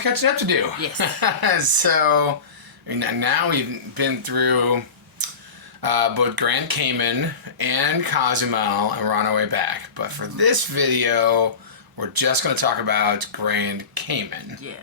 of catching up to do. Yes. So, now we've been through both Grand Cayman and Cozumel, and we're on our way back. But for this video, we're just going to talk about Grand Cayman. Yes.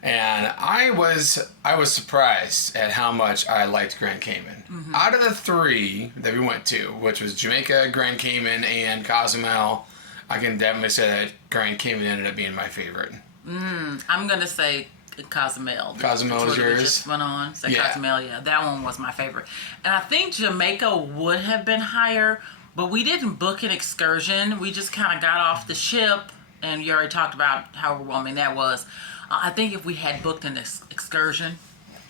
And I was surprised at how much I liked Grand Cayman. Mm-hmm. Out of the three that we went to, which was Jamaica, Grand Cayman, and Cozumel, I can definitely say that Grand Cayman ended up being my favorite. I'm going to say Cozumel. Cozumel is yours? Just went on. So yeah. Cozumel, yeah. That one was my favorite. And I think Jamaica would have been higher, but we didn't book an excursion. We just kind of got off the ship, and you already talked about how overwhelming that was. I think if we had booked an excursion,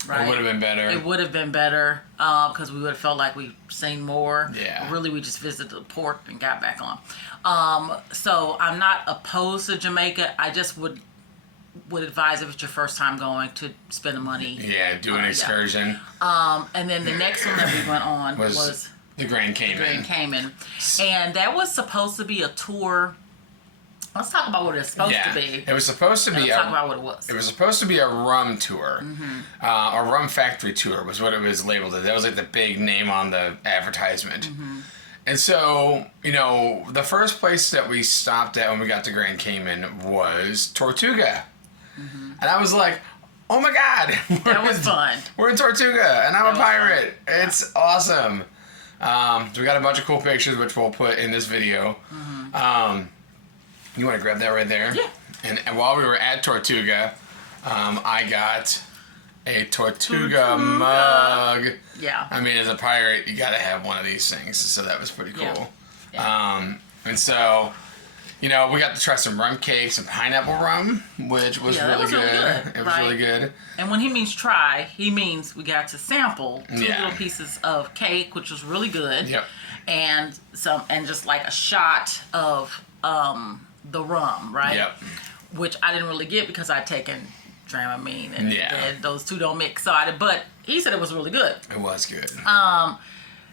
right? It would have been better. It would have been better because we would have felt like we'd seen more. Yeah. But really, we just visited the port and got back on. So I'm not opposed to Jamaica. I just would advise if it's your first time going to spend the money. Yeah, do an excursion. Yeah. And then the next one that we went on was the Grand Cayman. Grand Cayman. And that was supposed to be a tour. Let's talk about what it's supposed to be. It was supposed to be. Talk about what it was. It was supposed to be a rum tour, a rum factory tour was what it was labeled as. That was like the big name on the advertisement. And so, the first place that we stopped at when we got to Grand Cayman was Tortuga, and I was like, "Oh my God, that was fun! We're in Tortuga, and I'm a pirate. It's awesome." So we got a bunch of cool pictures, which we'll put in this video. You want to grab that right there? Yeah. And while we were at Tortuga, I got a Tortuga mug. Yeah. I mean, as a pirate, you got to have one of these things. So that was pretty cool. Yeah. And so, we got to try some rum cakes and pineapple rum, which was really good. It was really good. And when he means try, he means we got to sample two Yeah. little pieces of cake, which was really good. Yep. And just like a shot of the rum, right? Yep. Which I didn't really get because I'd taken Dramamine and those two don't mix. But he said it was really good. It was good.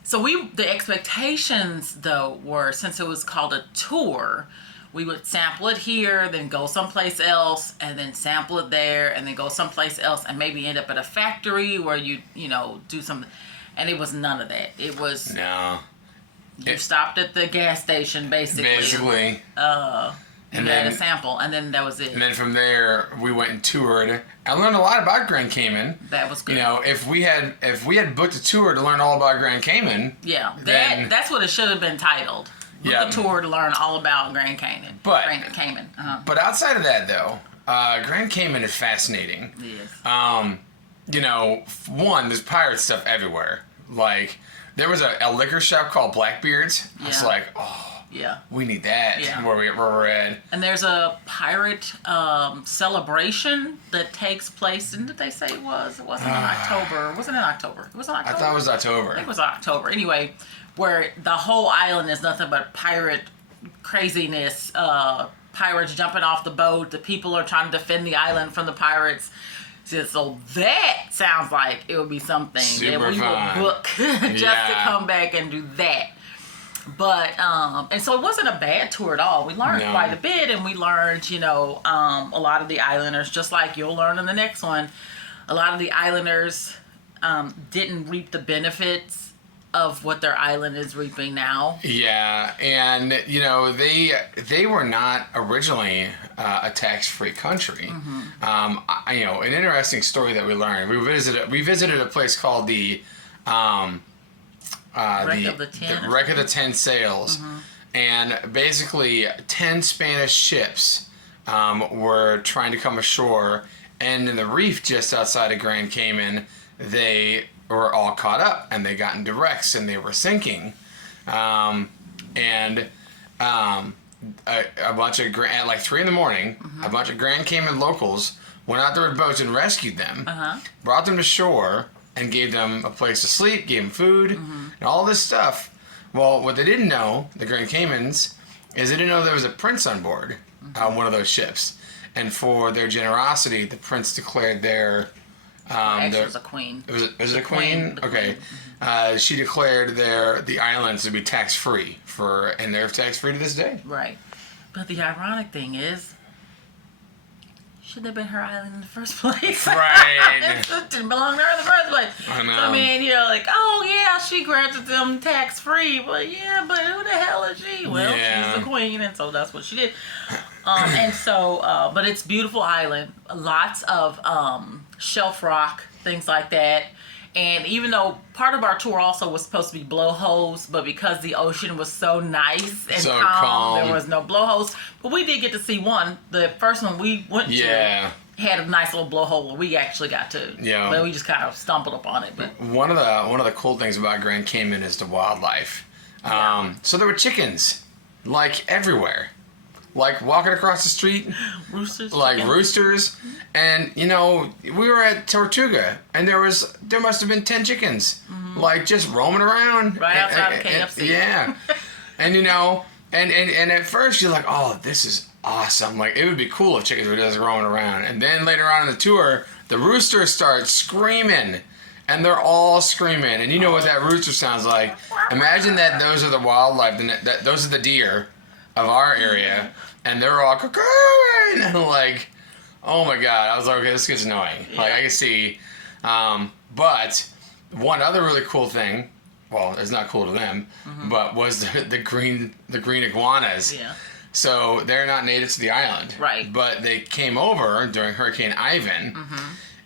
So the expectations though were, since it was called a tour, we would sample it here, then go someplace else, and then sample it there, and then go someplace else, and maybe end up at a factory where you do something. And it was none of that. It was you stopped at the gas station basically. And then a sample, and then that was it. And then from there, we went and toured. I learned a lot about Grand Cayman. That was good. If we had booked a tour to learn all about Grand Cayman, that's what it should have been titled. Book a tour to learn all about Grand Cayman. Grand Cayman. But outside of that, though, Grand Cayman is fascinating. Yes. One, there's pirate stuff everywhere. Like, there was a liquor shop called Blackbeard's. I was like, we need that where we're at. And there's a pirate celebration that takes place. Didn't they say it was? It wasn't in October. Wasn't it in October? It was in October. I thought it was October. I think it was October. Anyway, where the whole island is nothing but pirate craziness. Pirates jumping off the boat. The people are trying to defend the island from the pirates. So that sounds like it would be something that we would book just to come back and do that. But, and so it wasn't a bad tour at all. We learned quite a bit, and we learned, a lot of the islanders, just like you'll learn in the next one, a lot of the islanders didn't reap the benefits of what their island is reaping now. Yeah, and, they were not originally a tax-free country. An interesting story that we learned, we visited a place called the Wreck of the 10 Sails. And basically 10 Spanish ships were trying to come ashore, and in the reef just outside of Grand Cayman, they were all caught up and they got into wrecks and they were sinking. A bunch of at like 3 a.m, a bunch of Grand Cayman locals went out there with boats and rescued them, brought them to shore, and gave them a place to sleep, gave them food, and all this stuff. Well, what they didn't know, the Grand Caymans, is they didn't know there was a prince on board on one of those ships. And for their generosity, the prince declared their... Actually, it was a queen. Was it a queen? Okay. She declared the islands to be tax-free, and they're tax-free to this day. Right. But the ironic thing is, should have been her island in the first place. Right. It didn't belong to her in the first place. I know. So, I mean, you're like, oh yeah, she granted them tax free, but yeah, but who the hell is she? Well, she's the queen, and so that's what she did. And so, but it's beautiful island, lots of shelf rock, things like that. And even though part of our tour also was supposed to be blowholes, but because the ocean was so nice and So calm, calm. there was no blowholes. But we did get to see one. The first one we went to had a nice little blowhole where we actually got to. Yeah. But we just kind of stumbled upon it. But one of the cool things about Grand Cayman is the wildlife. So there were chickens, like everywhere. Like walking across the street, roosters, like chickens. roosters, and we were at Tortuga, and there must have been 10 chickens, like just roaming around, Right outside of KFC. Yeah, and and at first you're like, oh, this is awesome. Like it would be cool if chickens were just roaming around, and then later on in the tour, the roosters start screaming. And they're all screaming, and you know what that rooster sounds like. Imagine that those are the wildlife, that those are the deer of our area, and they're all cooing, and like, oh my god, I was like, okay, this gets annoying. Like I can see, but one other really cool thing, well, it's not cool to them, but was the green iguanas. Yeah. So they're not native to the island, Right. But they came over during Hurricane Ivan,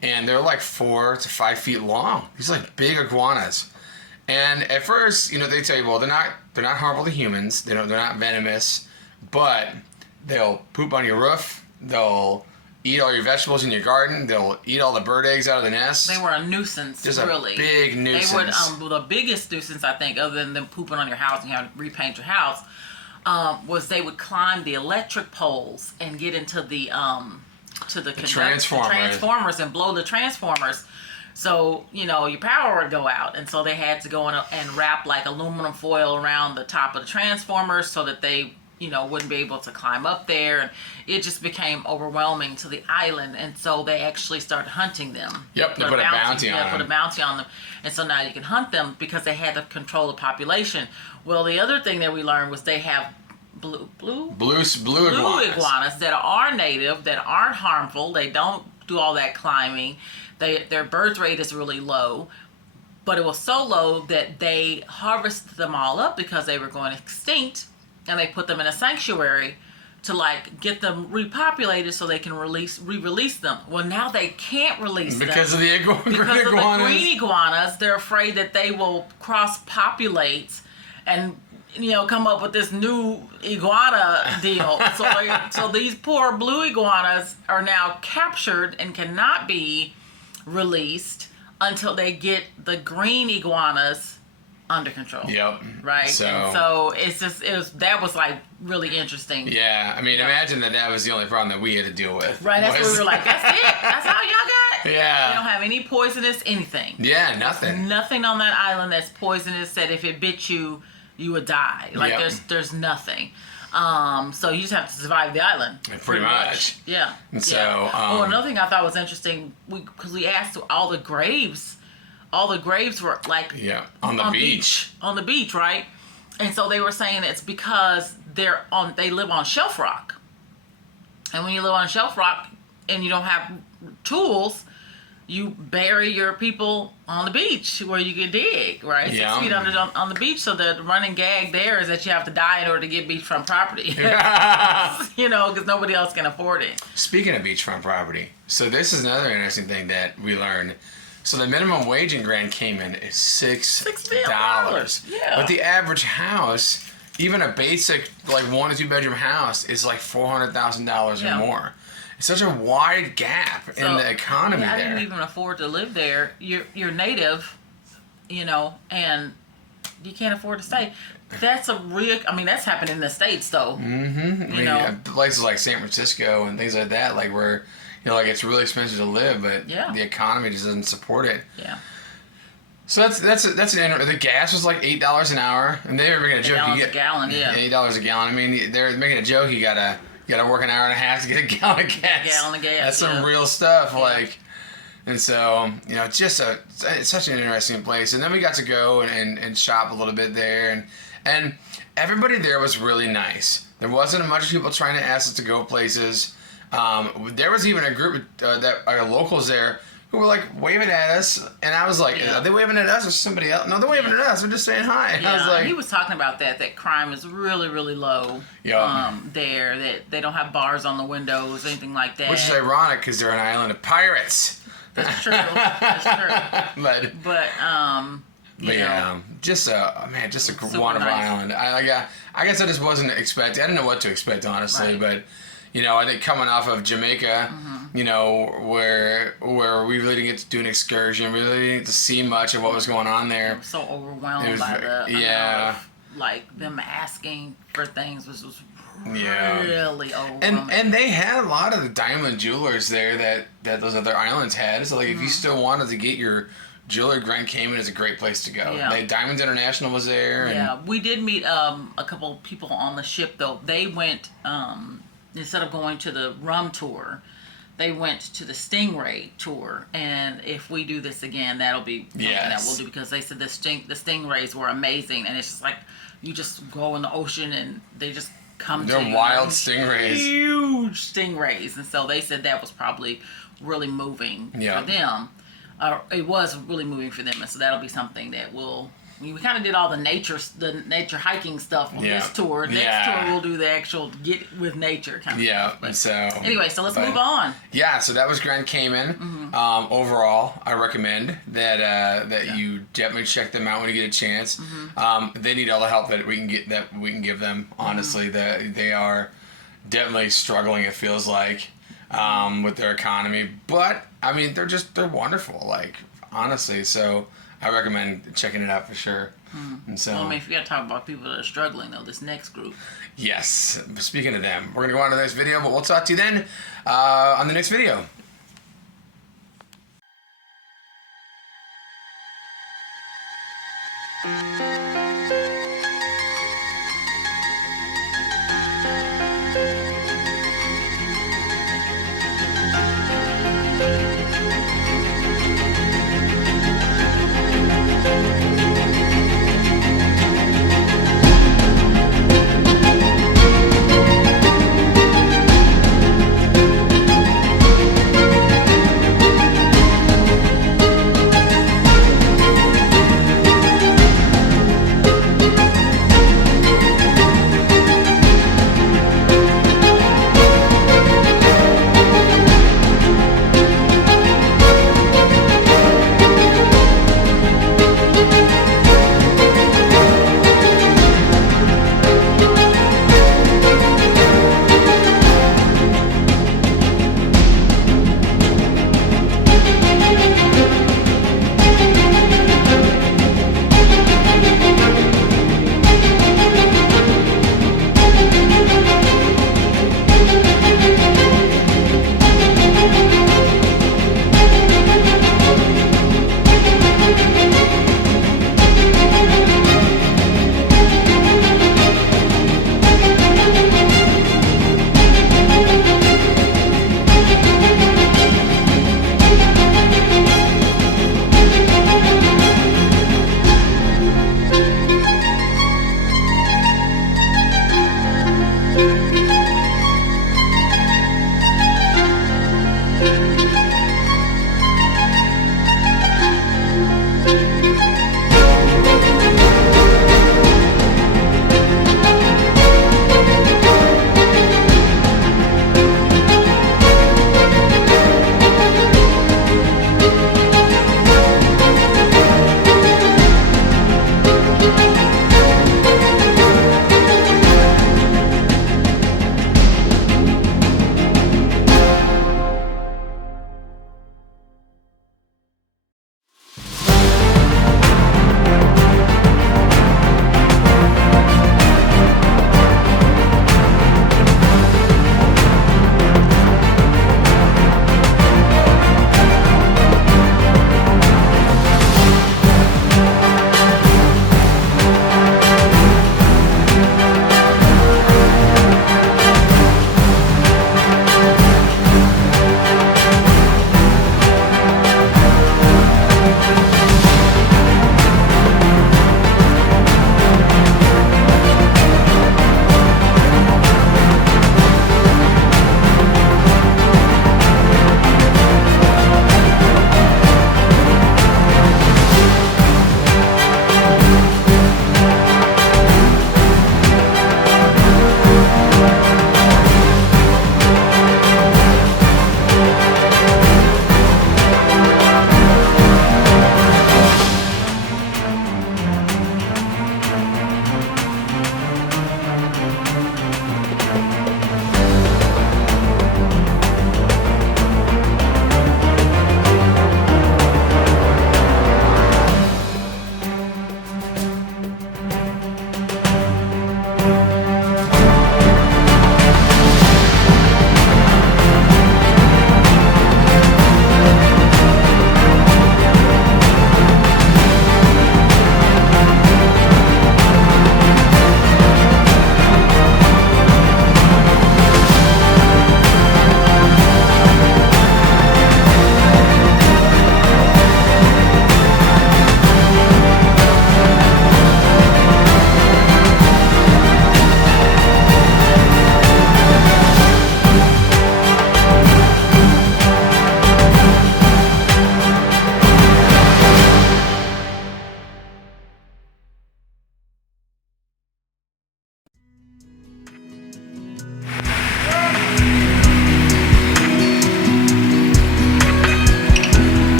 and they're like 4 to 5 feet long. These like big iguanas. And at first, they tell you, well, they're not harmful to humans. They're not venomous, but they'll poop on your roof. They'll eat all your vegetables in your garden. They'll eat all the bird eggs out of the nest. They were a nuisance, Just really. a big nuisance. They would, the biggest nuisance, I think, other than them pooping on your house and you have to repaint your house, was they would climb the electric poles and get into the transformers and blow the transformers. So, your power would go out. And so they had to go in and wrap like aluminum foil around the top of the transformers so that they, wouldn't be able to climb up there. And it just became overwhelming to the island. And so they actually started hunting them. Yep, they put a bounty on them. Put a bounty on them. And so now you can hunt them because they had to control the population. Well, the other thing that we learned was they have blue iguanas that are native, that aren't harmful. They don't do all that climbing. Their birth rate is really low, but it was so low that they harvested them all up because they were going extinct, and they put them in a sanctuary to get them repopulated so they can re-release them. Well, now they can't release them because of the green iguanas. The green iguanas. They're afraid that they will cross-populate and come up with this new iguana deal. So these poor blue iguanas are now captured and cannot be released until they get the green iguanas under control. Yep. Right. So that was like really interesting. Yeah. I mean, imagine that was the only problem that we had to deal with. Right. That's what we were like. That's it. That's all y'all got. Yeah. They don't have any poisonous anything. Yeah. Nothing. Nothing on that island that's poisonous. That if it bit you, you would die. There's nothing. So you just have to survive the island. Pretty much. Yeah. And so, another thing I thought was interesting, because we asked all the graves were on the beach. On the beach, right? And so they were saying it's because they live on shelf rock. And when you live on shelf rock and you don't have tools, you bury your people on the beach where you can dig, right? Yeah. 6 feet under on the beach. So the running gag there is that you have to die in order to get beachfront property. Because nobody else can afford it. Speaking of beachfront property, so this is another interesting thing that we learned. So the minimum wage in Grand Cayman is $6. Yeah. But the average house, even a basic 1 or 2 bedroom house, is like $400,000 or more. It's such a wide gap in the economy there. I didn't even afford to live there. You're native, and you can't afford to stay. That's that's happening in the States though. Mm-hmm. Places like San Francisco and things like that, where, it's really expensive to live, but the economy just doesn't support it. Yeah. So that's the gas was like $8 an hour, and they were making a joke. $8 a gallon, yeah. $8 a gallon. I mean, they're making a joke. You gotta work an hour and a half to get a gallon of gas. A gallon of gas. That's some real stuff. And so it's just it's such an interesting place. And then we got to go and shop a little bit there, and everybody there was really nice. There wasn't a bunch of people trying to ask us to go places. There was even a group that are locals there who were like waving at us, and I was like, "Are they waving at us or somebody else?" No, they're waving at us. They're just saying hi. And I was like, he was talking about that crime is really, really low. There, that they don't have bars on the windows, anything like that. Which is ironic because they're an island of pirates. That's true. That's true. But yeah, just a wonderful island. I guess I just wasn't expecting. I didn't know what to expect, honestly. But I think coming off of Jamaica, where we really didn't get to do an excursion, we really didn't get to see much of what was going on there. I'm so overwhelmed by the amount of, like, them asking for things was really overwhelming. And they had a lot of the diamond jewelers there that those other islands had. So like if you still wanted to get your jewelry, Grand Cayman is a great place to go. Yeah. Diamonds International was there. And we did meet a couple people on the ship though. They went instead of going to the rum tour, they went to the Stingray tour. And if we do this again, that'll be something that we'll do, because they said the stingrays were amazing, and it's just like you just go in the ocean and they just come They're to you. Wild stingrays. Huge stingrays. And so they said that was probably really moving for them. It was really moving for them, and so that'll be something that we kind of did all the nature hiking stuff on this tour. Next tour we'll do the actual get with nature kind of stuff. But so anyway, so let's move on. Yeah, so that was Grand Cayman. Overall, I recommend that you definitely check them out when you get a chance. They need all the help that we can give them. Honestly, they are definitely struggling. It feels like with their economy, but I mean they're wonderful. Like honestly, so. I recommend checking it out for sure. And so, well, I mean, if you got to talk about people that are struggling, though, this next group. Yes. Speaking of them, we're going to go on to the next video, but we'll talk to you then on the next video.